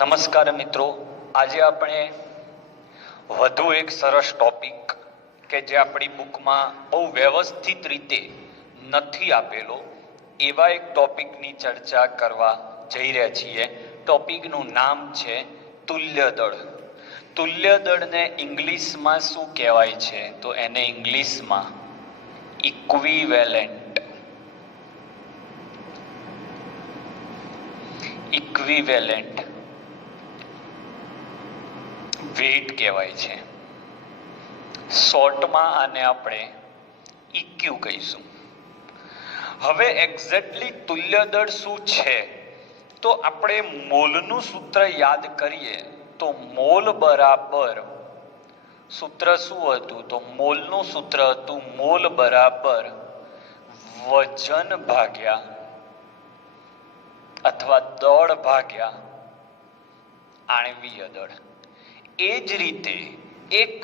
નમસ્કાર મિત્રો, આજે આપણે વધુ એક સરસ ટોપિક કે જે આપણી બુકમાં બહુ વ્યવસ્થિત રીતે નથી આપેલો એવા એક ટોપિકની ચર્ચા કરવા જઈ રહ્યા છીએ. ટોપિકનું નામ છે તુલ્ય દળ. તુલ્ય દળને ઇંગ્લિશમાં શું કહેવાય છે? તો એને ઇંગ્લિશમાં ઇક્વિવેલેન્ટ વેટ કહેવાય છે. શોર્ટમાં આને આપણે ઇક્યુ કહીશું. હવે એક્ઝેક્ટલી તુલ્ય દળ શું છે? તો આપણે મોલનું સૂત્ર યાદ કરીએ તો મોલ બરાબર સૂત્ર શું હતું? તો મોલનું સૂત્ર હતું મોલ બરાબર વજન ભાગ્યા અથવા દળ ભાગ્યા આણ્વીય દળ. એ જ રીતે એક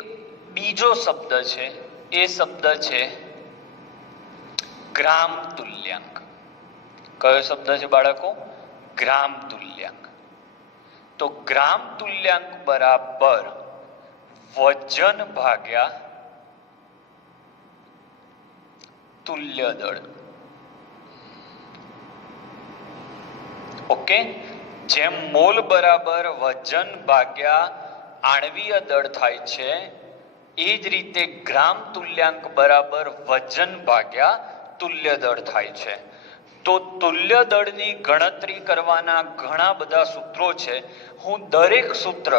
બીજો શબ્દ છે, એ શબ્દ છે ગ્રામ તુલ્યાંક. કયો શબ્દ છે બાળકો? ગ્રામ તુલ્યાંક. તો ગ્રામ તુલ્યાંક બરાબર વજન ભાગ્યા તુલ્ય દળ. ઓકે, જેમ મોલ બરાબર વજન ભાગ્યા આણ્વીય દળ થાય છે, એ જ રીતે ગ્રામ તુલ્યાંક બરાબર વજન ભાગ્યા તુલ્ય દળ થાય છે. તો તુલ્ય દળની ગણતરી કરવાના ઘણા બધા સૂત્રો છે. હું દરેક સૂત્ર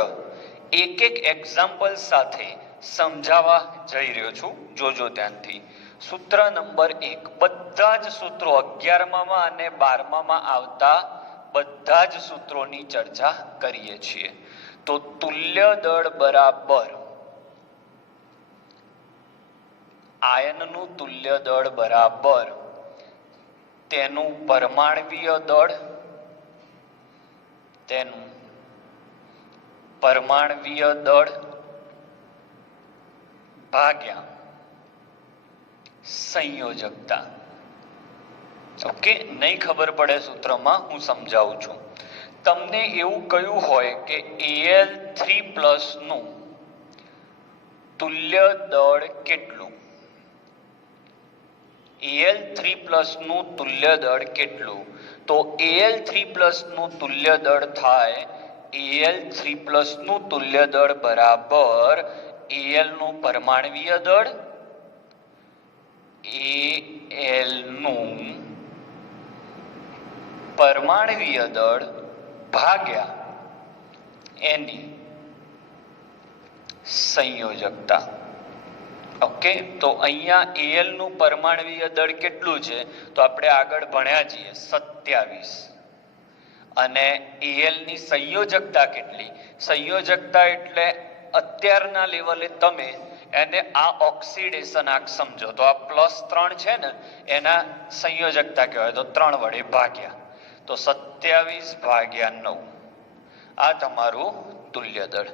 એક એક એક્ઝામ્પલ સાથે સમજાવવા જઈ રહ્યો છું, જોજો ધ્યાનથી. સૂત્ર નંબર 1, બધા જ સૂત્રો 11માં અને 12માં આવતા બધા જ સૂત્રોની ચર્ચા કરીએ છીએ. તો તુલ્ય દળ બરાબર આયનનું તુલ્ય દળ બરાબર તેનું પરમાણ્વીય દળ ભાગ્યા સંયોજકતા. ઓકે, નહીં ખબર પડે સૂત્રમાં હું સમજાવું છું. તમને એવું કહ્યું હોય કે Al3+ નું તુલ્ય દળ કેટલું? Al3+ નું તુલ્ય દળ કેટલું? તો Al3+ નું તુલ્ય દળ થાય Al3+ નું તુલ્ય દળ બરાબર Al નું પરમાણ્વીય દળ, Al નું પરમાણ્વીય દળ ભાગ્યા એની સંયોજકતા. ઓકે, તો અહીંયા Al નું પરમાણ્વીય દળ કેટલું છે? તો આપણે આગળ ભણ્યા છીએ 27. અને Al ની સંયોજકતા કેટલી? સંયોજકતા એટલે અત્યારના લેવલે તમે એને આ ઓક્સિડેશન આંક સમજો તો આ +3 છે ને, એના સંયોજકતા કહેવાય. તો 3 વડે ભાગ્યા, તો 27/9 આ તમારું તુલ્ય દળ.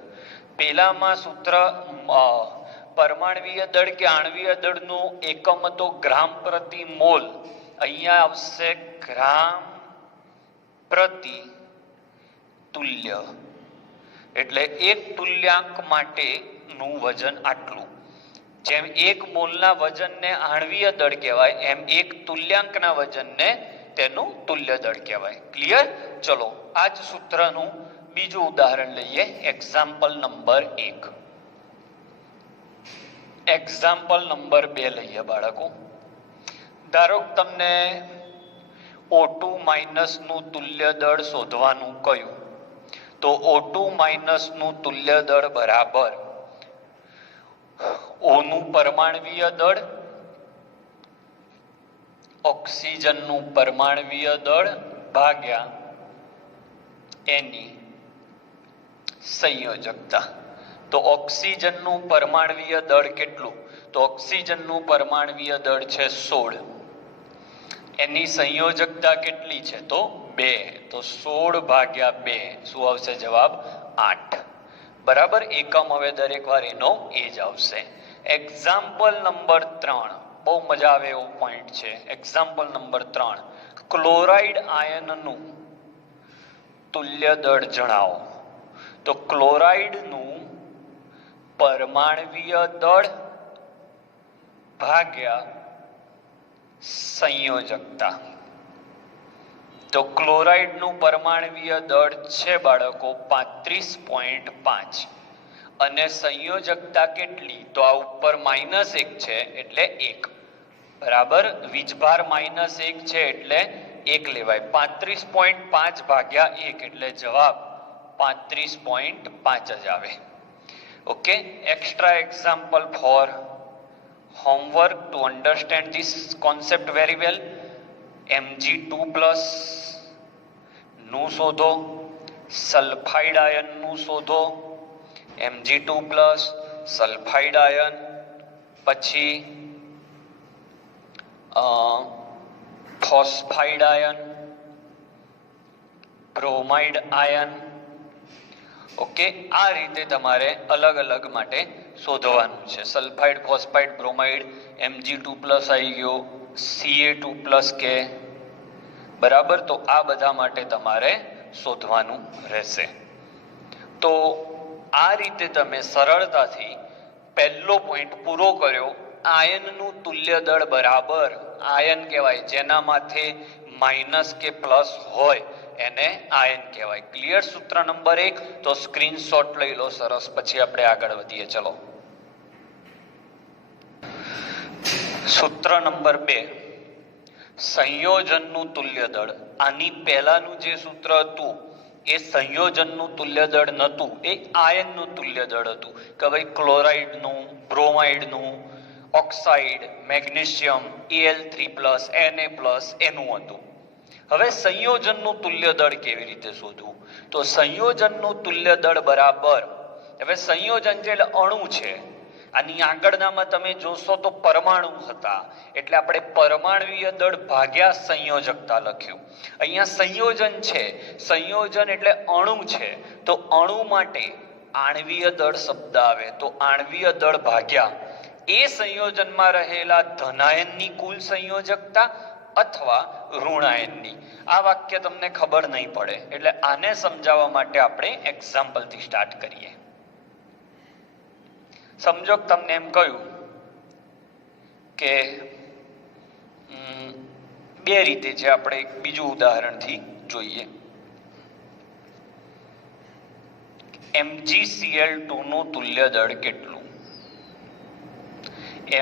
પેલામાં સૂત્ર પરમાણ્વીય દળ કે આણ્વીય દળનું એકમ હતો ગ્રામ પ્રતિ મોલ. અહીંયા આવશે ગ્રામ પ્રતિ તુલ્ય. એટલે એક તુલ્યાંક માટેનું વજન આટલું. જેમ એક મોલના વજનને આણ્વીય દળ કહેવાય, એમ એક તુલ્યાંકના વજનને તેનું તુલ્ય દળ કહેવાય. ક્લિયર? ચલો, આ જ સૂત્રનું બીજું ઉદાહરણ લઈએ. Example number 1. એક્ઝામ્પલ નંબર 2 લઈએ બાળકો. ધારો કે તમને O2 નું તુલ્ય દળ શોધવાનું કહ્યું. તો O2 નું તુલ્ય દળ બરાબર O નું પરમાણ્વીય દળ, ઓક્સિજનનું પરમાણ્વીય દળ ભાગ્યા એની સંયોજકતા. તો ઓક્સિજનનું પરમાણ્વીય દળ કેટલું? તો ઓક્સિજનનું પરમાણ્વીય દળ છે 16. એની સંયોજકતા કેટલી છે? તો 2. તો 16/2 શું આવશે જવાબ? 8. બરાબર. એકમ હવે દરેક વાર એનો એ જ આવશે. એક્ઝામ્પલ નંબર 3 બહુ મજા આવે એવો પોઈન્ટ છે. એક્ઝામ્પલ નંબર 3, ક્લોરાઇડ આયનનું તુલ્ય દળ જણાવો. તો ક્લોરાઇડનું પરમાણવીય દળ ભાગ્યા સંયોજકતા. તો ક્લોરાઇડનું પરમાણવીય દળ છે બાળકો 35.5 અને સંયોજકતા કેટલી? તો આ ઉપર -1 છે એટલે 1 બરાબર. વીજભાર -1 છે એટલે 1 લેવાય. 35.5 ભાગ્યા 1 એટલે જવાબ 35.5 જ આવે. Okay. Extra example for homework to understand this concept very well. Mg2+ નું શોધો, સલ્ફાઇડ આયન નું શોધો. Mg2+ સલ્ફાઇડ આયન, પછી phosphide ion, bromide ion. Okay, આ રીતે તમારે અલગ અલગ માટે શોધવાનું છે. સલ્ફાઇડ, ફોસ્ફાઇડ, બ્રોમાઇડ, Mg2+ આવી ગયો, Ca2+ કે બરાબર. તો આ બધા માટે તમારે શોધવાનું રહેશે. તો આ રીતે તમે સરળતાથી પહેલો પોઈન્ટ પૂરો કર્યો. આયનનું તુલ્ય દળ બરાબર આયન કહેવાય, જેના માથે માઇનસ કે પ્લસ હોય એને આયન કહેવાય. ક્લિયર? સૂત્ર નંબર 1 તો સ્ક્રીનશોટ લઈ લો. સરસ. પછી આપણે આગળ વધીએ. ચલો, સૂત્ર નંબર 2, સંયોજનનું તુલ્ય દળ. આની પહેલાનું જે સૂત્ર હતું એ સંયોજનનું તુલ્ય દળ નહોતું, એ આયનનું તુલ્ય દળ હતું કે ભાઈ ક્લોરાઇડનું, બ્રોમાઇડનું, ઓક્સાઇડ, મેગ્નેશિયમ, Al3+, Na+ એનું હતું. હવે સંયોજનનું તુલ્ય દળ કેવી રીતે શોધવું? તો સંયોજનનું તુલ્ય દળ બરાબર, હવે સંયોજન છે એટલે અણુ છે. આની આગળનામાં તમે જોશો તો પરમાણુ હતા, એટલે આપણે પરમાણવીય દળ ભાગ્યા સંયોજકતા લખ્યું. અહીંયા સંયોજન છે, સંયોજન એટલે અણુ છે, તો અણુ માટે આણવીય દળ શબ્દ આવે. તો આણવીય દળ ભાગ્યા એ સંયોજનમાં રહેલા ધનાયનની કુલ સંયોજકતા અથવા ઋણાયનની. આ વાક્ય તમને ખબર નહીં પડે, એટલે આને સમજાવવા માટે આપણે એક્ઝામ્પલથી સ્ટાર્ટ કરીએ. સમજો તમને એમ કહ્યું કે બે રીતે છે, આપણે એક બીજું ઉદાહરણથી જોઈએ. MgCl2 નું તુલ્ય દળ કેટલું?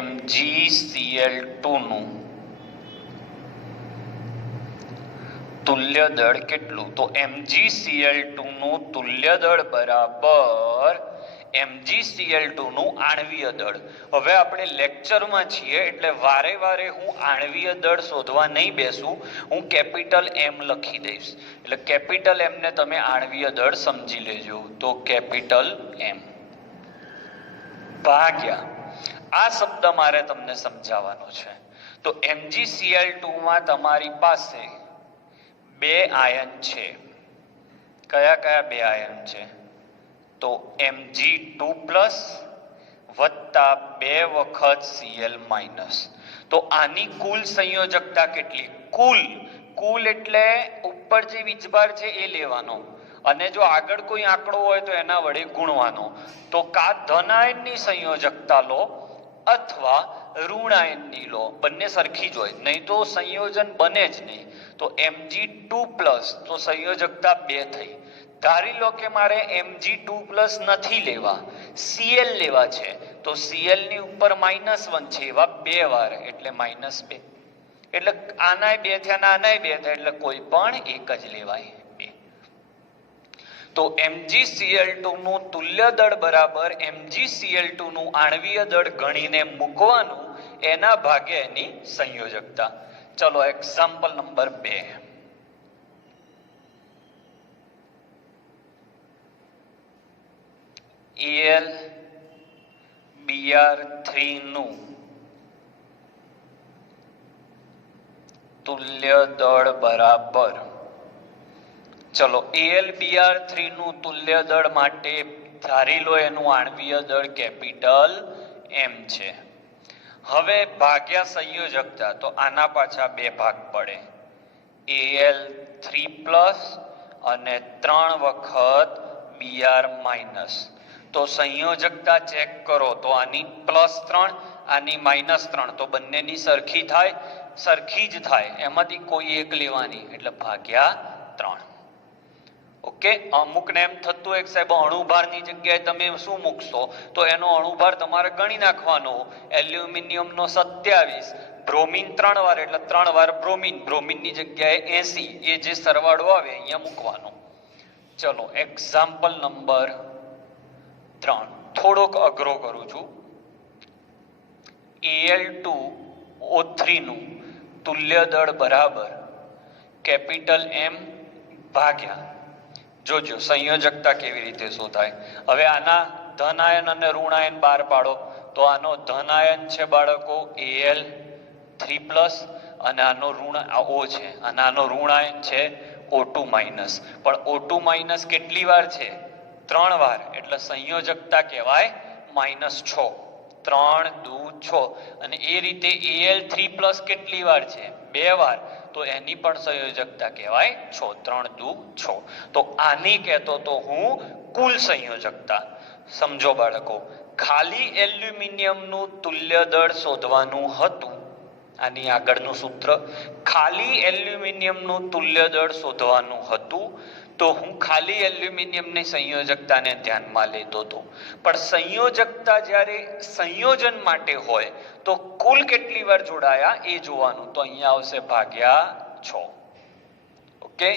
MgCl2 નું તુલ્ય દળ કેટલું? તો MgCl2 નું તુલ્ય દળ બરાબર MgCl2 નું આણવીય દળ. હવે આપણે લેક્ચરમાં છીએ એટલે વારે વારે હું આણવીય દળ શોધવા નહીં બેસું, હું કેપિટલ M લખી દઈશ. એટલે કેપિટલ M ને તમે આણવીય દળ સમજી લેજો. તો કેપિટલ M ભાગ્યા આ શબ્દ મારે તમને સમજાવવાનો છે. તો MgCl2 માં તમારી પાસે 2 આયન છે. કયા કયા 2 આયન છે? તો Mg2+ વત્તા 2 વખત Cl-. તો આની કુલ સંયોજકતા કેટલી? કુલ એટલે ઉપર જે વીજભાર છે એ લેવાનો, અને જો આગળ કોઈ આંકડો હોય તો એના વડે ગુણવાનો. તો કા ધન આયનની સંયોજકતા લો અથવા ઋણાયનની લો, બંને સરખી જ હોય, નહીં તો સંયોજન બને જ નહીં. તો Mg2+ તો સંયોજકતા 2 થઈ. ધારી લો કે મારે Mg2+ નથી લેવા, Cl લેવા છે, તો Cl ની ઉપર -1 છે, એવા 2 વાર એટલે -2. એટલે આનાય 2 થયા, આનાય 2 થયા, એટલે કોઈ પણ એક જ લેવાય. તો MgCl2 નું તુલ્ય દળ બરાબર MgCl2 નું આણવીય દળ ગણીને મૂકવાનું, એના ભાગે એની સંયોજકતા. ચલો, એક્ઝામ્પલ નંબર 2. AlBr3 નું તુલ્ય દળ બરાબર, ચલો AlBr3 નું તુલ્ય દળ માટે ધારી લો એનું આણવીય દળ કેપિટલ M છે. હવે ભાગ્યા સંયોજકતા, તો આના પાછા 2 ભાગ પડે. Al3+ અને 3 વખત Br માઇનસ. તો સંયોજકતા ચેક કરો તો આની +3 આની -3, તો બંનેની સરખી થાય, સરખી જ થાય, એમાંથી કોઈ એક લેવાની એટલે ભાગ્યા 3. ઓકે, અમુકને એમ થતું એક સાહેબ અણુભારની જગ્યાએ તમે શું મૂકશો, તો એનો અણુભાર તમારે ગણી નાખવાનો. એલ્યુમિનિયમનો 27, બ્રોમિન 3 વાર એટલે 3 વાર બ્રોમિન, બ્રોમિનની જગ્યાએ 80, એ જે સરવાળો આવે અહીંયા મૂકવાનો. ચલો એક્ઝામ્પલ નંબર 3 થોડોક અઘરો કરું છું. Al2O3 નું તુલ્ય દળ બરાબર કેપિટલ M ભાગ્યા, જોજો સંયોજકતા કેવી રીતે શોધાય. હવે આના ધન આયન અને ઋણ આયન બહાર પાડો, તો આનો ધન આયન છે બાળકો Al3+, અને આનો ઋણ O છે, અને આનો ઋણ આયન છે O2-. પણ O2- કેટલી વાર છે? 3 વાર, એટલે સંયોજકતા કહેવાય -6. 3 દુ 6. અને એ રીતે Al3+ કેટલી વાર છે? 2 વાર, તો એની પણ સંયોજકતા કહેવાય 6. 3 દુ 6. તો આની કહેતો તો હું કુલ સંયોજકતા. સમજો બાળકો, ખાલી એલ્યુમિનિયમનું તુલ્ય દળ શોધવાનું હતું. આની આગળનું સૂત્ર, ખાલી એલ્યુમિનિયમનું તુલ્ય દળ શોધવાનું હતું, તો હું ખાલી એલ્યુમિનિયમની સંયોજકતાને ધ્યાનમાં લેતો હતો. પણ સંયોજકતા જ્યારે સંયોજન માટે હોય તો કુલ કેટલી વાર જોડાયા એ જોવાનું, તો અહીંયા આવશે ભાગ્યા 6. ઓકે,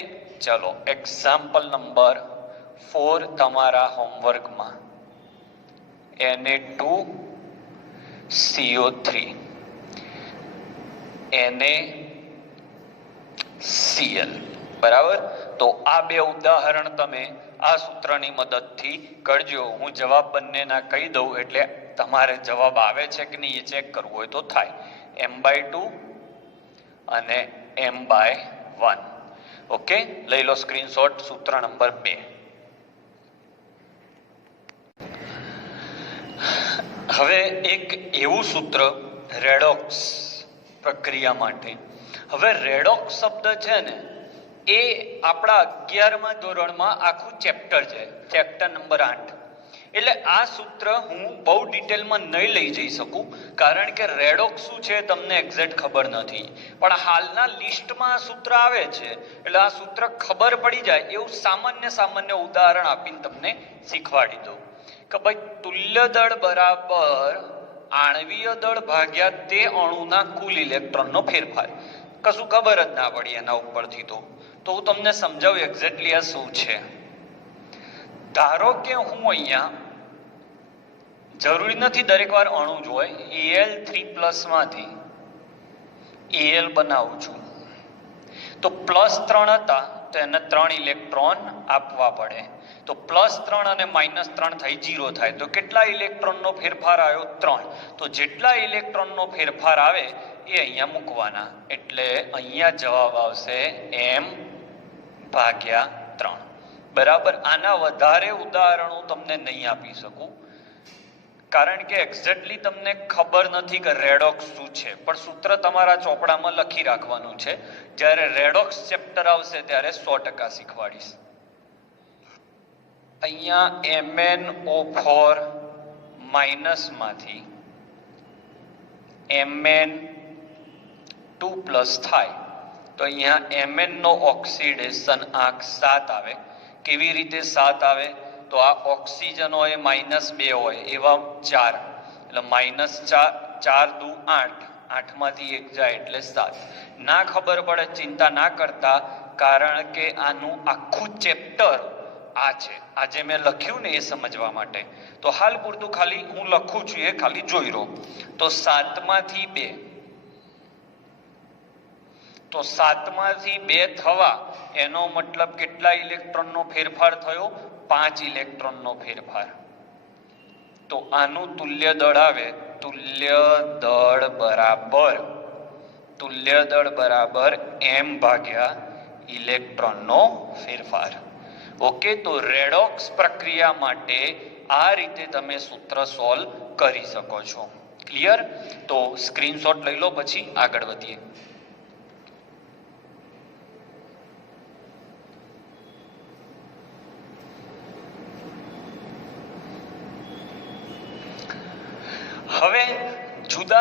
ચલો એક્ઝામ્પલ નંબર 4 તમારા હોમવર્કમાં Na2CO3 NaCl બરાબર. તો આ બે ઉદાહરણ તમે આ સૂત્રની મદદથી કરજો. હું જવાબ બંનેના કહી દઉં એટલે તમારે જવાબ આવે છે કે નહીં એ ચેક કરવું હોય તો થાય. M/2 અને M/1. ઓકે, લઈ લો સ્ક્રીનશોટ. સૂત્ર નંબર 2. હવે એક એવું સૂત્ર રેડોક્સ પ્રક્રિયા માટે. હવે રેડોક્સ શબ્દ છે ને એ આપણા 11મા ધોરણમાં આખું ચેપ્ટર છે, ચેપ્ટર નંબર 8. એટલે આ સૂત્ર હું બહુ ડિટેલમાં નહીં લઈ જઈ શકું, કારણ કે રેડોક્સ શું છે તમને એક્ઝેક્ટ ખબર નથી. પણ હાલના લિસ્ટમાં આ સૂત્ર આવે છે, એટલે આ સૂત્ર ખબર પડી જાય એવું સામાન્ય ઉદાહરણ આપીને તમને શીખવાડી દઉં કે ભાઈ તુલ્ય દળ બરાબર આણ્વીય દળ ભાગ્યા તે અણુના કુલ ઇલેક્ટ્રોનનો ફેરફાર. કશું ખબર જ ના પડી એના ઉપરથી. તો હું તમને સમજાવું એક્ઝેક્ટલી આ શું છે. ધારો કે હું અહીંયા જરૂરી નથી દરેક વાર અણુ જ હોય, Al3+ માંથી Al બનાવું છું, તો +3 હતા તો એને 3 ઇલેક્ટ્રોન આપવા પડે. તો +3 અને -3 થઈ 0 થાય, તો કેટલા ઇલેક્ટ્રોનનો ફેરફાર આવ્યો? 3. તો જેટલા ઇલેક્ટ્રોનનો ફેરફાર આવે એ અહીંયા મૂકવાના, એટલે અહીંયા જવાબ આવશે M/3. બરાબર. આના વધારે ઉદાહરણો તમને નહીં આપી શકું, કારણ કે એક્ઝેક્ટલી તમને ખબર નથી કે રેડોક્સ શું છે. પણ સૂત્ર તમારા ચોપડામાં લખી રાખવાનું છે. જ્યારે રેડોક્સ ચેપ્ટર આવશે ત્યારે 100% શીખવાડીશ. અહીંયા MnO4 માઇનસમાંથી Mn2+ થાય, તો અહીંયા Mn નો ઓક્સિડેશન આંક 7 આવે. કેવી રીતે 7 આવે? તો આ ઓક્સિજન હોય -2 હોય એવા 4, એટલે -4 દુ 8, 8 માંથી 1 જાય એટલે 7. ના ખબર પડે ચિંતા ના કરતા, કારણ કે આનું આખું ચેપ્ટર આ છે. આજે મેં લખ્યું ને એ સમજવા માટે. તો હાલ પૂરતું ખાલી હું લખું છું, એ ખાલી જોઈ લો. તો 7 માંથી 2, તો 7 માંથી 2 થવા એનો મતલબ કેટલા ઇલેક્ટ્રોનનો ફેરફાર થયો? 5 ઇલેક્ટ્રોનનો ફેરફાર. તો આનું તુલ્ય દળ આવે, તુલ્ય દળ બરાબર M ભાગ્યા ઇલેક્ટ્રોનનો ફેરફાર. ઓકે, તો રેડોક્સ પ્રક્રિયા માટે આ રીતે તમે સૂત્ર સોલ્વ કરી શકો છો. ક્લિયર? તો સ્ક્રીનશોટ લઈ લો, પછી આગળ વધીએ.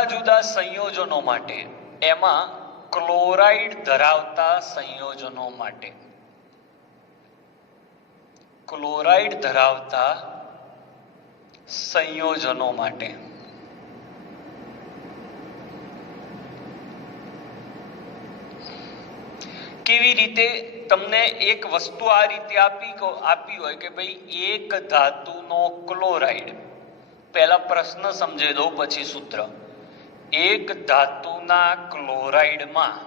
જુદા જુદા સંયોજનો માટે, એમાં ક્લોરાઇડ ધરાવતા સંયોજનો માટે, ક્લોરાઇડ ધરાવતા સંયોજનો માટે કેવી રીતે તમને એક વસ્તુ આ રીતે આપી હોય કે ભાઈ એક ધાતુનો ક્લોરાઇડ, પહેલા પ્રશ્ન સમજી દો પછી સૂત્ર. એક ધાતુના ક્લોરાઇડમાં,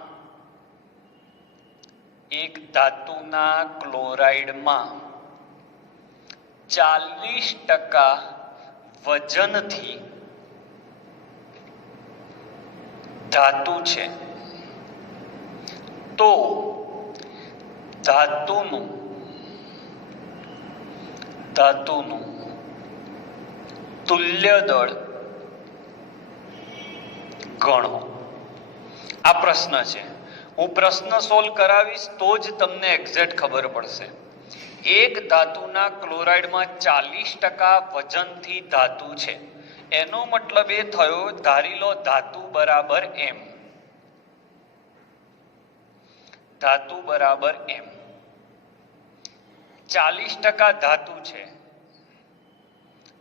એક ધાતુના ક્લોરાઇડમાં 40% વજનથી ધાતુ છે, તો ધાતુનું તુલ્ય દળ ગણો. આ પ્રશ્ન છે. હું પ્રશ્ન સોલ્વ કરાવીશ તો જ તમને એક્ઝેક્ટ ખબર પડશે. એક ધાતુના ક્લોરાઇડમાં 40% વજનથી ધાતુ છે, એનો મતલબ એ થયો, ધારી લો ધાતુ બરાબર એમ, ધાતુ બરાબર એમ. 40% ધાતુ છે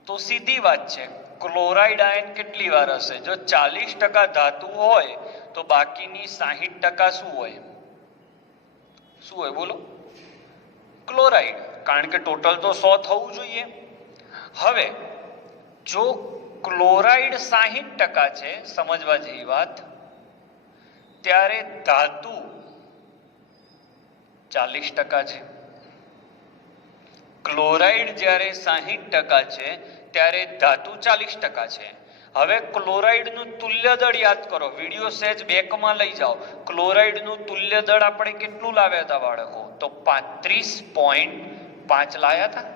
તો સીધી વાત છે, ક્લોરાઇડ આયન કેટલી વાર હશે? જો 40% ધાતુ હોય તો બાકીની 60% શું હોય? શું હોય બોલો? ક્લોરાઇડ. કારણ કે ટોટલ તો 100 થવું જોઈએ. હવે જો ક્લોરાઇડ 60% છે, સમજવા જેવી વાત, ત્યારે ધાતુ 40% છે. ક્લોરાઇડ જ્યારે 60% છે ત્યારે ધાતુ 40% છે. હવે ક્લોરાઇડનું તુલ્ય દળ યાદ કરો, વિડીયો સહેજ બેકમાં લઈ જાઓ. ક્લોરાઇડનું તુલ્ય દળ આપણે કેટલું લાવ્યા હતા બાળકો? તો 35.5 લાવ્યા હતા.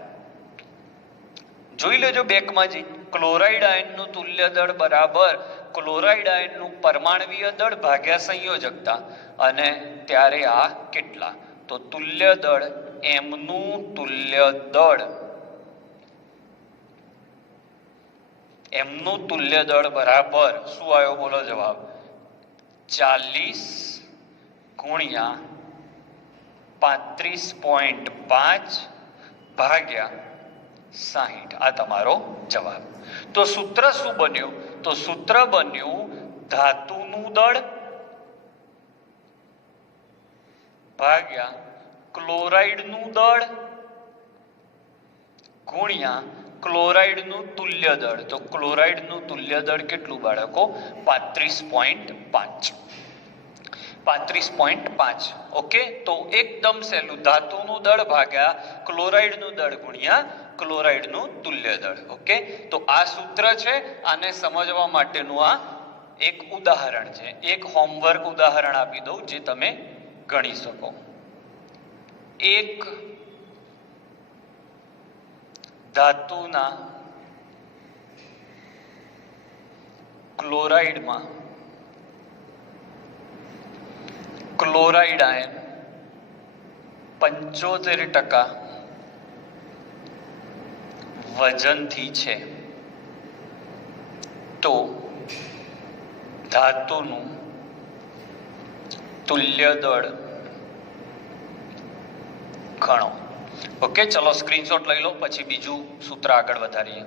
જોઈ લેજો બેકમાં જઈ. ક્લોરાઇડ આયનનું તુલ્ય દળ બરાબર ક્લોરાઇડ આયનનું પરમાણવીય દળ ભાગ્યા સંયોજકતા, અને ત્યારે આ કેટલા? તો તુલ્ય દળ, એમનું તુલ્ય દળ, એમનું તુલ્ય દળ બરાબર શું આવ્યો બોલો જવાબ? 40 ગુણ્યા 35.5 ભાગ્યા 60. આ તમારો જવાબ. તો સૂત્ર શું બન્યું? તો સૂત્ર બન્યું ધાતુનું દળ ભાગ્યા ક્લોરાઇડનું દળ ગુણ્યા ક્લોરાઇડનું તુલ્ય દળ. તો ક્લોરાઇડનું તુલ્ય દળ કેટલું બાળકો? 35.5. 35.5. ઓકે, તો એકદમ સહેલું, ધાતુનું દળ ભાગ્યા ક્લોરાઇડનું દળ ગુણ્યા ક્લોરાઇડનું તુલ્ય દળ. ઓકે, તો આ સૂત્ર છે. આને સમજવા માટેનું આ એક ઉદાહરણ છે. એક હોમવર્ક ઉદાહરણ આપી દઉં જે તમે ગણી શકો. એક ધાતુના ક્લોરાઇડમાં ક્લોરાઇડ આયન 75% વજનથી છે, તો ધાતુનું તુલ્ય દળ ગણો. ઓકે, ચલો સ્ક્રીનશોટ લઈ લો, પછી બીજું સૂત્ર આગળ વધારીએ.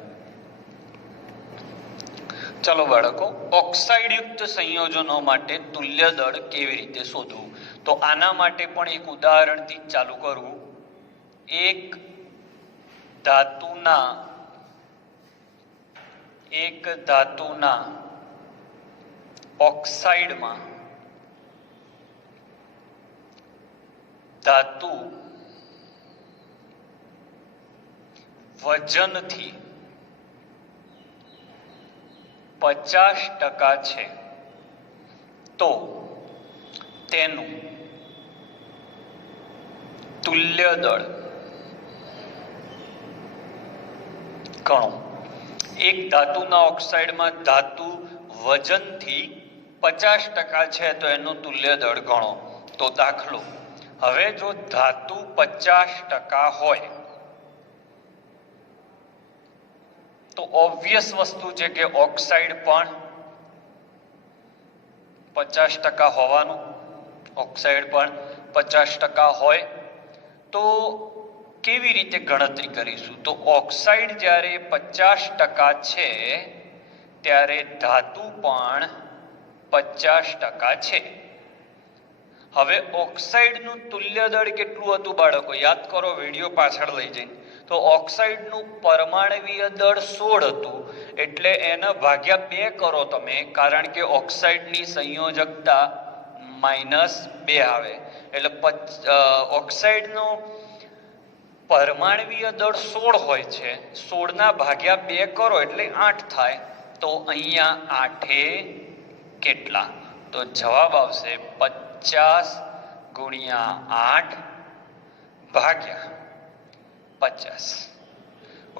ચલો બાળકો, ઓક્સાઇડ યુક્ત સંયોજનો માટે તુલ્ય દળ કેવી રીતે શોધવું? તો આના માટે પણ એક ઉદાહરણથી ચાલુ કરવું. એક ધાતુના ઓક્સાઇડમાં ધાતુ વજનથી 50% છે, તો તેનું તુલ્ય દળ ગણો. એક ધાતુના ઓક્સાઇડમાં ધાતુ વજનથી 50% છે, તો એનું તુલ્ય દળ ગણો. તો દાખલો, હવે જો ધાતુ 50% હોય તો ઓબ્વિયસ વસ્તુ છે કે ઓક્સાઇડ પણ 50% હોવાનું, ઓક્સાઇડ પણ 50% હોય. તો કેવી રીતે ગણતરી કરીશું? તો ઓક્સાઇડ જ્યારે 50% છે ત્યારે ધાતુ પણ 50% છે. હવે ઓક્સાઇડનું તુલ્ય દળ કેટલું હતું બાળકો? યાદ કરો વિડીયો પાછળ લઈ જઈને. તો ઓક્સાઇડનું પરમાણવીય દળ 16 હતું, એટલે એને ભાગ્યા 2 કરો તમે, કારણ કે ઓક્સાઇડની સંયોજકતા -2 આવે. એટલે ઓક્સાઇડનું પરમાણવીય દળ 16 હોય છે. 16 ના ભાગ્યા 2 કરો એટલે 8 થાય. તો અહીંયા 8 કેટલા? તો જવાબ આવશે 50 ગુણ્યા 8 ભાગ્યા 50.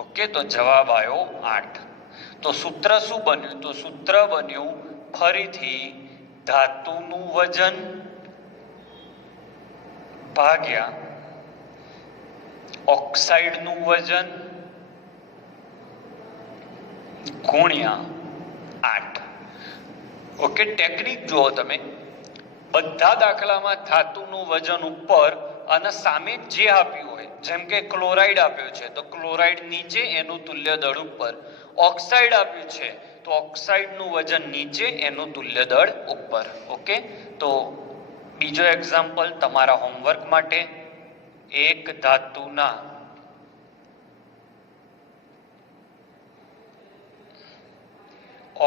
ઓકે, તો જવાબ આવ્યો 8. તો સૂત્ર શું બન્યું? તો સૂત્ર બન્યું ફરીથી ધાતુનું વજન ભાગ્યા ઓક્સાઇડનું વજન ગુણ્યા 8. ઓકે, ટેકનિક જુઓ તમે. બધા દાખલામાં ધાતુનું વજન ઉપર અને સામે જે આપ્યું હોય, જેમ કે ક્લોરાઇડ આપ્યો છે તો ક્લોરાઇડ નીચે એનું તુલ્ય દળ ઉપર, ઓક્સાઇડ આપ્યું છે તો ઓક્સાઇડનું વજન નીચે એનું તુલ્ય દળ ઉપર. ઓકે, તો બીજો એક્ઝામ્પલ તમારા હોમવર્ક માટે. એક ધાતુના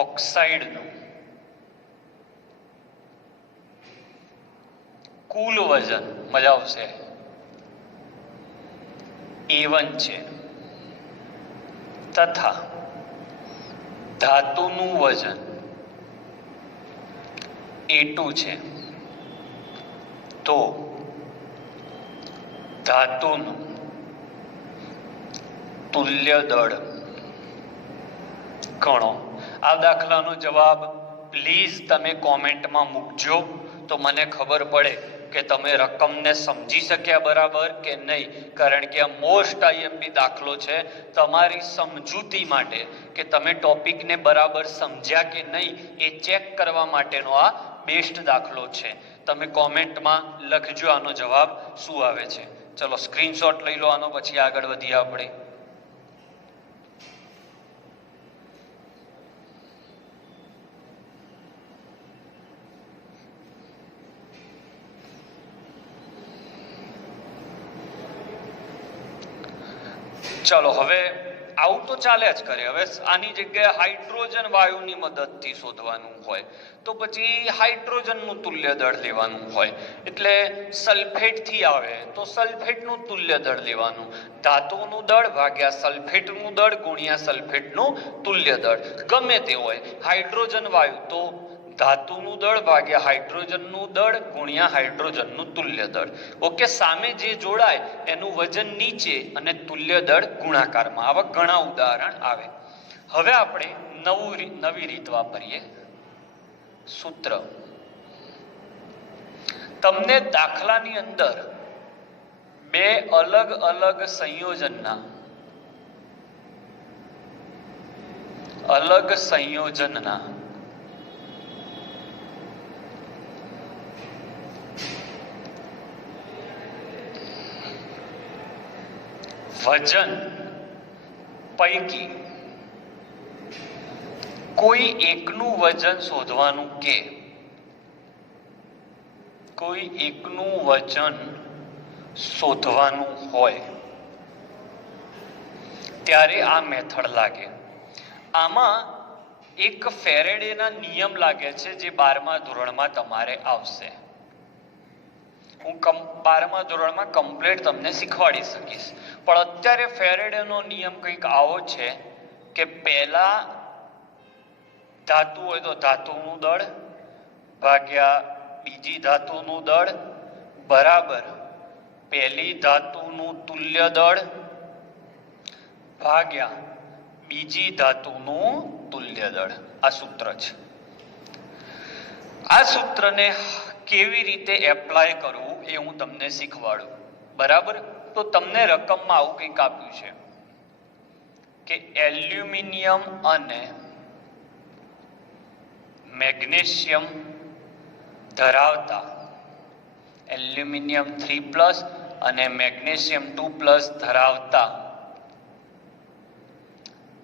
ઓક્સાઇડનું કુલ વજન, મજા આવશે, A1 છે તથા ધાતુનું વજન A2 છે. તો ધાતુનું તુલ્ય દળ ગણો. આ દાખલાનો જવાબ પ્લીઝ તમે કોમેન્ટમાં મૂકજો, તો મને ખબર પડે કે તમે રકમને સમજી શક્યા બરાબર કે નહીં. કારણ કે આ મોસ્ટ આઈએમપી દાખલો છે તમારી સમજૂતી માટે, કે તમે ટોપિકને બરાબર સમજ્યા કે નહીં એ ચેક કરવા માટેનો આ બેસ્ટ દાખલો છે. તમે કોમેન્ટમાં લખજો આનો જવાબ શું આવે છે. ચલો સ્ક્રીનશોટ લઈ લો આનો, પછી આગળ વધીએ આપણે. ચલો હવે આવું તો ચાલ્યા જ કરે. હવે આની જગ્યાએ હાઇડ્રોજન વાયુની મદદથી શોધવાનું હોય તો પછી હાઇડ્રોજનનું તુલ્ય દળ લેવાનું હોય. એટલે સલ્ફેટથી આવે તો સલ્ફેટનું તુલ્ય દળ લેવાનું. ધાતુનું દળ ભાગ્યા સલ્ફેટનું દળ ગુણ્યા સલ્ફેટનું તુલ્ય દળ, ગમે તે હોય. હાઇડ્રોજન વાયુ તો ધાતુનું દળ ભાગ્યા હાઇડ્રોજનનું દળ ગુણ્યા હાઇડ્રોજનનું તુલ્ય દળ. ઓકે, સામે જે જોડાય એનું વજન નીચે અને તુલ્ય દળ ગુણાકારમાં. આવા ઘણા ઉદાહરણ આવે. હવે આપણે નવી રીત વાપરીએ. સૂત્ર. તમને દાખલાની અંદર બે અલગ અલગ સંયોજનના વજન પૈકી કોઈ એકનું વજન શોધવાનું કે કોઈ એકનું વજન શોધવાનું હોય ત્યારે આ મેથડ લાગે. આમાં એક ફેરેડેના નિયમ લાગે છે જે 12મા ધોરણમાં તમારે આવશે. હું 12મા ધોરણમાં કમ્પ્લીટ તમને શીખવાડી શકીશ, પણ અત્યારે ફેરેડેનો નિયમ કંઈક આવો છે કે પહેલા ધાતુ હોય તો ધાતુનું દળ ભાગ્યા બીજી ધાતુનું દળ બરાબર પહેલી ધાતુનું તુલ્ય દળ ભાગ્યા બીજી ધાતુનું તુલ્ય દળ. આ સૂત્ર છે. આ સૂત્રને કેવી રીતે એપ્લાય કરવું એ હું તમને શીખવાડું. બરાબર, તો તમને રકમમાં આવું કંઈક આપ્યું છે કે એલ્યુમિનિયમ અને મેગ્નેશિયમ ધરાવતા એલ્યુમિનિયમ 3+ અને મેગ્નેશિયમ 2+ ધરાવતા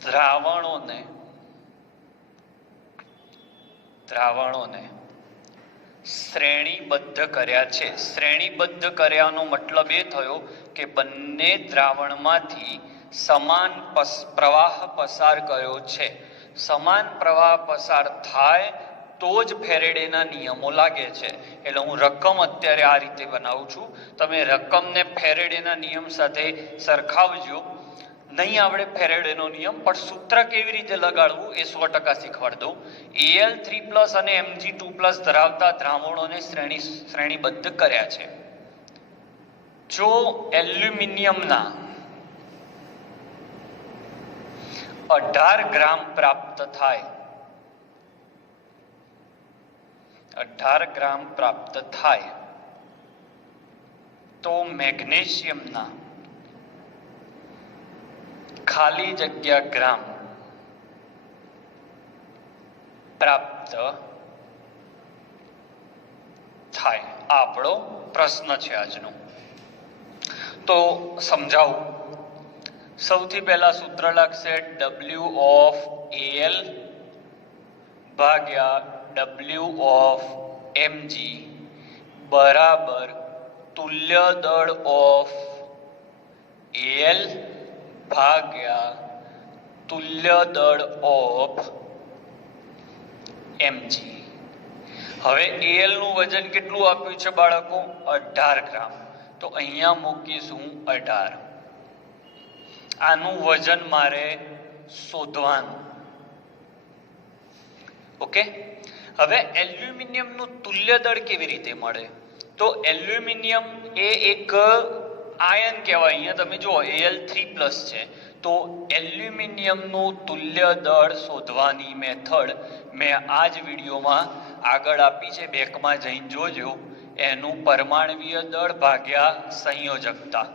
દ્રાવણોને શ્રેણીબદ્ધ કર્યા છે. શ્રેણીબદ્ધ કર્યાનો મતલબ એ થયો કે બંને દ્રાવણમાંથી સમાન પ્રવાહ પસાર કર્યો છે. સમાન પ્રવાહ પસાર થાય તો જ ફેરેડેના નિયમો લાગે છે. એટલે હું રકમ અત્યારે આ રીતે બનાવું છું. તમે રકમને ફેરેડેના નિયમ સાથે સરખાવજો. નહીં આવડે ફેરેડેનો નિયમ, પણ સૂત્ર કેવી રીતે લગાડવું એ 100% શીખવાડી દઉં. Al3+ અને Mg2+ ધરાવતા દ્રાવણોને શ્રેણીબદ્ધ કર્યા છે. જો એલ્યુમિનિયમના 18 ગ્રામ પ્રાપ્ત થાય, 18 ગ્રામ પ્રાપ્ત થાય તો મેગ્નેશિયમના ખાલી જગ્યા ગ્રામ પ્રાપ્ત થાય. આ આપણો પ્રશ્ન છે આજનો. તો સમજાવું. સૌથી પહેલા સૂત્ર લાગશે W of Al ભાગ્યા W of Mg બરાબર તુલ્ય દળ of Al ભાગ્યા તુલ્ય દળ of Mg. હવે Al નું વજન કેટલું આપ્યું છે બાળકો? 18 ગ્રામ. તો અહીંયા મૂકીશું 18. આનું વજન મારે શોધવાનું. ઓકે. હવે એલ્યુમિનિયમનું તુલ્ય દળ કેવી રીતે મળે? તો એલ્યુમિનિયમ એ એક આયન કહેવાય. અહીંયા તમે જુઓ Al3+ છે. તો એલ્યુમિનિયમનું તુલ્ય દળ શોધવાની મેથડ મેં આ જ વિડીયોમાં આગળ આપી છે. બેકમાં જઈને જોજો. એનું પરમાણવીય દળ ભાગ્યા સંયોજકતા.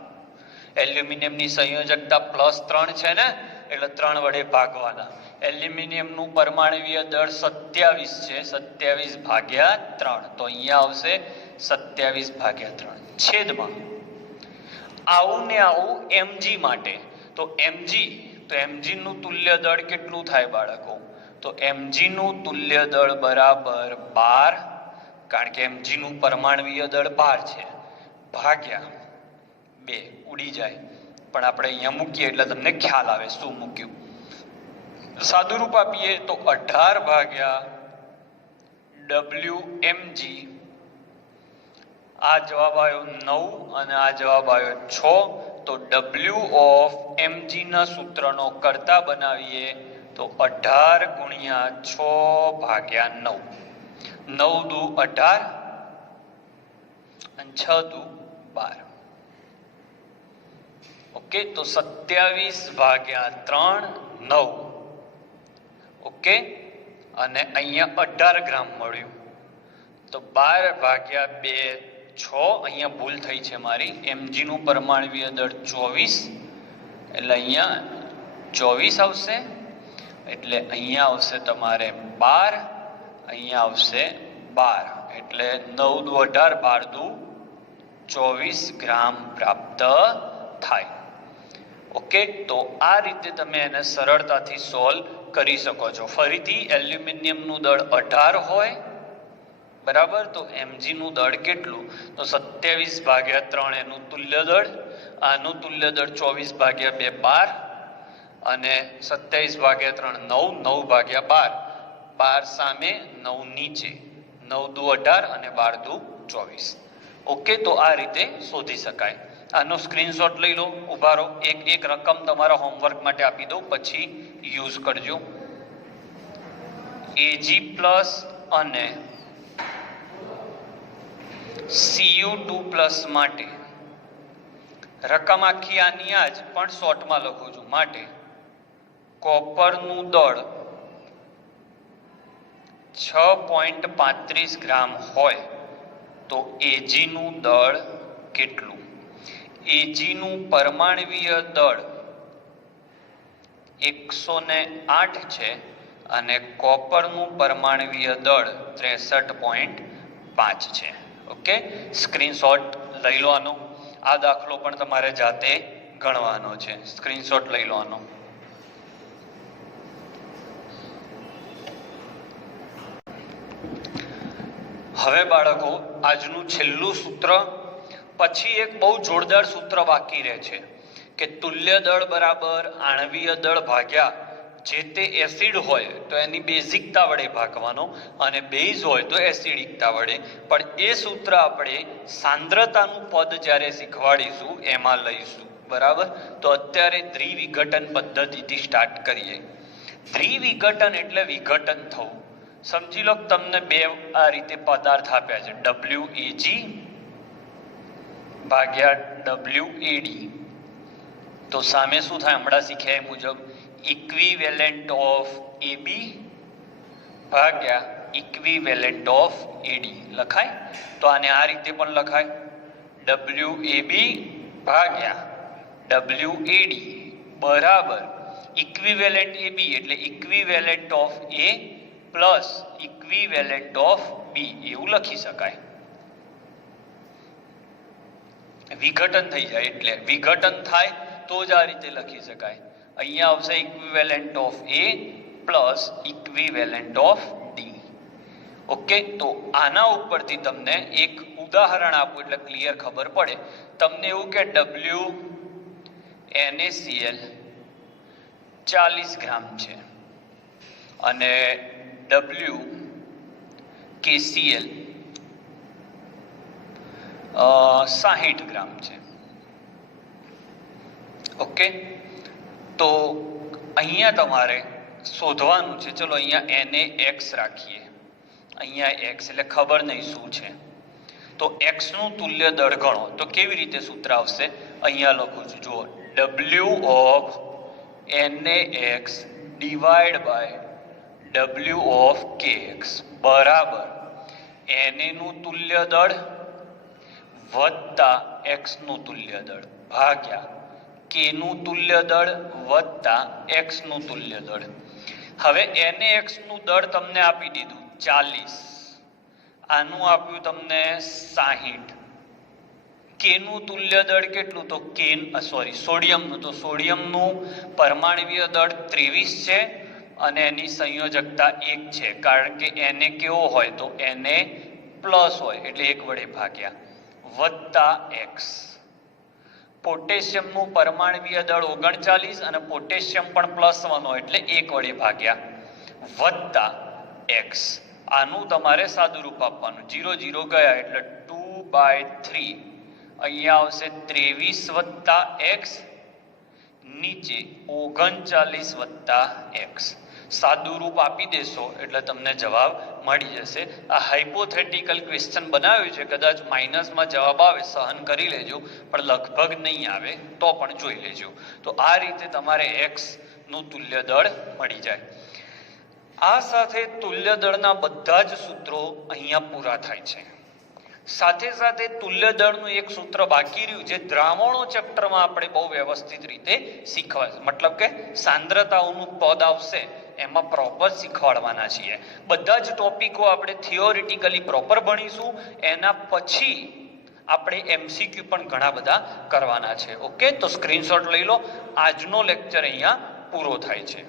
એલ્યુમિનિયમની સંયોજકતા +3 છે ને, એટલે 3 વડે ભાગવાના. એલ્યુમિનિયમનું પરમાણવીય દળ 27 છે. 27 ભાગ્યા 3. તો અહીંયા આવશે 27 ભાગ્યા 3 છેદમાં આવું ને આવું Mg માટે. તો Mg નું તુલ્ય દળ કેટલું થાય બાળકો? તો Mg નું તુલ્ય દળ બરાબર 12, કારણ કે Mg નું પરમાણવીય દળ 12 છે, ભાગ્યા 2. ઉડી જાય, પણ આપણે અહીંયા મૂકીએ એટલે તમને ખ્યાલ આવે શું મૂક્યું. સાદું રૂપ આપીએ તો 18 ભાગ્યા Wmg. આ જવાબ આવ્યો 9 અને આ જવાબ આવ્યો 6. તો W of Mg ના સૂત્રનો કરતા બનાવીએ તો 18 ગુણ્યા 6 ભાગ્યા 9. 9 દુ 18 અને 6 દુ 12. ઓકે. તો 27 ભાગ્યા 3 9. ઓકે. અને અહીંયા 18 ગ્રામ મળ્યું. તો 12 ભાગ્યા 2 6. અહીંયા ભૂલ થઈ છે મારી. Mg નું પરમાણવીય દળ 24, એટલે અહીંયા 24 આવશે. એટલે અહીંયા આવશે તમારે 12, અહીંયા આવશે 12. એટલે 9 દુ 18, 12 દુ 24 ગ્રામ પ્રાપ્ત થાય. ઓકે. તો આ રીતે તમે એને સરળતાથી સોલ્વ કરી શકો છો. ફરીથી એલ્યુમિનિયમનું દળ 18 હોય બરાબર, તો Mg નું દળ કેટલું? તો 27 ભાગ્યા 3 એનું તુલ્ય દળ. આનું તુલ્ય દળ 24 ભાગ્યા 2 12, અને 27 ભાગ્યા 3 9, 9 ભાગ્યા 12, 12 સામે 9 નીચે, 9 દુ 18 અને 12 દુ 24. ઓકે. તો આ રીતે શોધી શકાય. આનો સ્ક્રીનશોટ લઈ લો. ઉભા રહો, એક રકમ તમારા હોમવર્ક માટે આપી દઉં, પછી યુઝ કરજો. Ag+ અને Cu2+ માટે રકમ આખી આની આ જ, પણ શોર્ટમાં લખું છું. માટે કોપરનું દળ 6.35 ગ્રામ હોય તો Ag નું દળ કેટલું? Ag નું પરમાણવીય દળ 108 છે અને કોપરનું પરમાણવીય દળ 63.5 5 છે. ઓકે, સ્ક્રીનશોટ લઈ લો આનો. આ દાખલો પણ તમારે જાતે ગણવાનો છે. સ્ક્રીનશોટ લઈ લો આનો. હવે બાળકો આજનું છેલ્લું સૂત્ર, પછી એક બહુ જોરદાર સૂત્ર બાકી રહે છે કે તુલ્ય દળ બરાબર આણવીય દળ ભાગ્યા જે તે એસિડ હોય તો એની બેઝિકતા વડે ભાગવાનો અને બેઝ હોય તો એસિડિકતા વડે. પણ એ સૂત્ર આપણે સાંદ્રતાનું પદ જ્યારે શીખવાડીશું એમાં લઈશું. બરાબર, તો અત્યારે દ્વિવિઘટન પદ્ધતિથી સ્ટાર્ટ કરીએ. દ્વિવિઘટન એટલે વિઘટન થવું. સમજી લો તમને બે આ રીતે પદાર્થ આપ્યા છે, WAG ભાગ્યા WAD. તો સામે શું થાય હમણાં શીખ્યા એ મુજબ ઇક્વિવેલેન્ટ ઓફ AB ભાગ્યા ઇક્વિવેલેન્ટ ઓફ AD લખાય. તો આને આ રીતે પણ લખાય, WAB ભાગ્યા WAD બરાબર ઇક્વિવેલેન્ટ AB એટલે equivalent of A plus equivalent of B એવું લખી શકાય. વિઘટન થઈ જાય એટલે વિઘટન થાય તો જ આ રીતે લખી શકાય. અહીંયા આવશે equivalent of A plus equivalent of D. Okay, તો આના ઉપરથી તમને એક ઉદાહરણ આપું એટલે ક્લિયર ખબર પડે. તમને એવું કે NaCl 40 ગ્રામ છે અને KCl 60 ગ્રામ છે. ઓકે, તો અહીંયા તમારે શોધવાનું છે. ચલો અહીંયા NaX રાખીએ, અહીંયા X એટલે ખબર નહીં શું છે. તો X નું તુલ્ય દળ ગણો તો કેવી રીતે સૂત્ર આવશે? અહીંયા લખું છું, જુઓ, W of NaX divide by W of KX બરાબર Na નું તુલ્ય દળ વત્તા X નું તુલ્ય દળ ભાગ્યા K નું તુલ્ય દળ વત્તા X નું તુલ્ય દળ. હવે NaX નું દળ તમને આપી દીધું 40, આનું આપ્યું તમને 60. K નું તુલ્ય દળ કેટલું? તો સોડિયમનું, તો સોડિયમનું પરમાણ્વીય દળ 23 છે અને એની સંયોજકતા 1 છે, કારણ કે Na કેવો હોય તો Na પ્લસ હોય એટલે 1 વડે ભાગ્યા વત્તા X. પોટેશિયમનું પરમાણ્વીય દળ 39 અને પોટેશિયમ પણ +1 હોય એટલે 1 વડે ભાગ્યા વત્તા X. આનું તમારે સાદું રૂપ આપવાનું, 0 0 ગયા એટલે 2/3. અહીંયા આવશે 23 વત્તા X, નીચે 39 વત્તા X. સાદું રૂપ આપી દેશો એટલે તમને જવાબ મળી જશે. આ હાઇપોથેટિકલ ક્વેશ્ચન બનાવ્યું છે, કદાચ માઇનસમાં જવાબ આવે સહન કરી લેજો, પણ લગભગ નહીં આવે તો પણ જોઈ લેજો. તો આ રીતે તમારે X નું તુલ્ય દળ મળી જાય. આ સાથે તુલ્ય દળના બધા જ સૂત્રો અહીંયા પૂરા થાય છે. સાથે સાથે તુલ્ય દળનું એક સૂત્ર બાકી રહ્યું જે દ્રાવણો ચેપ્ટરમાં આપણે બહુ વ્યવસ્થિત રીતે શીખવા, મતલબ કે સાંદ્રતાઓનું પદ આવશે એમાં પ્રોપર શીખવાડવાના છીએ. બધા જ ટોપિકો આપણે થિયોરિટિકલી પ્રોપર ભણીશું. એના પછી આપણે MCQ પણ ઘણા બધા કરવાના છે. ઓકે, તો સ્ક્રીનશોટ લઈ લો. આજનો લેક્ચર અહીંયા પૂરો થાય છે.